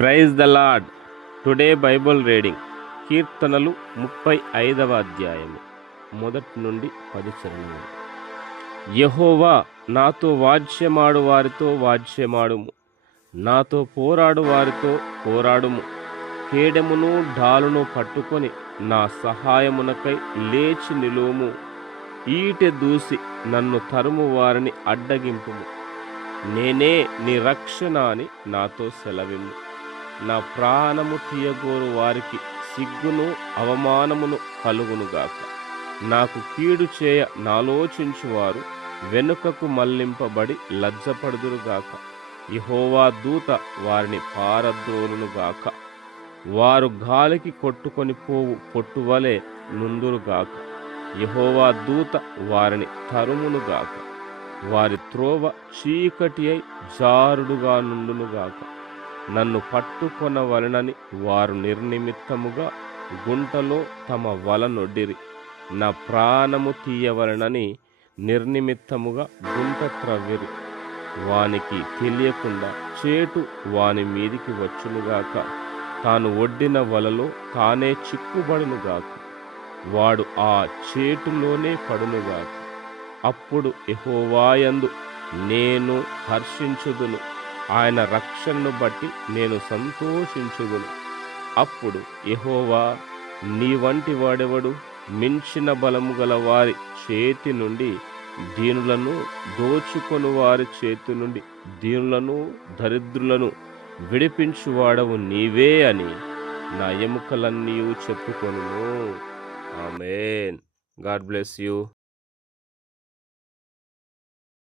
Praise the lord. Today Bible reading కీర్తనలు 35వ అధ్యాయము 1 నుండి 10 చరణములు. యెహోవా, నాతో వాద్యమాడు వారితో వాద్యమాడుము, నాతో పోరాడు వారితో పోరాడుము. కేడెమును ఢాలును పట్టుకొని నా సహాయమునకై లేచి నిలువుము. ఈటె దూసి నన్ను తరుము వారిని అడ్డగింపుము. నేనే నీ రక్షణ అని నాతో సెలవిమ్ము. నా ప్రాణము తీయగోరు వారికి సిగ్గును అవమానమును కలుగునుగాక. నాకు కీడు చేయ నాలోచించువారు వెనుకకు మళ్లింపబడి లజ్జపడుదురుగాక. యెహోవా దూత వారిని పారద్రోలునుగాక. వారు గాలికి కొట్టుకొని పోవు పొట్టువలె నుందురుగాక. యెహోవా దూత వారిని తరుమునుగాక. వారి త్రోవ చీకటి అయి జారుడుగా నుండునుగాక. నన్ను పట్టుకొనవలెనని వారు నిర్నిమిత్తముగా గుంటలో తమ వలనొడ్డిరి. నా ప్రాణము తీయవలెనని నిర్నిమిత్తముగా గుంట త్రవ్విరి. వానికి తెలియకుండా చేటు వాని మీదికి వచ్చునుగాక. తాను ఒడ్డిన వలలో తానే చిక్కుబడునుగాక. వాడు ఆ చేటులోనే పడునుగాక. అప్పుడు యెహోవాయందు నేను హర్షించుదును, ఆయన రక్షణను బట్టి నేను సంతోషించుదును. అప్పుడు యెహోవా, నీ వంటి వాడెవడు? మించిన బలము గల వారి చేతి నుండి దీనులను, దోచుకొని వారి చేతి నుండి దీనులను దరిద్రులను విడిపించువాడవు నీవే అని నా ఎముకలన్నీ చెప్పుకొనును. ఆమేన్. God bless you.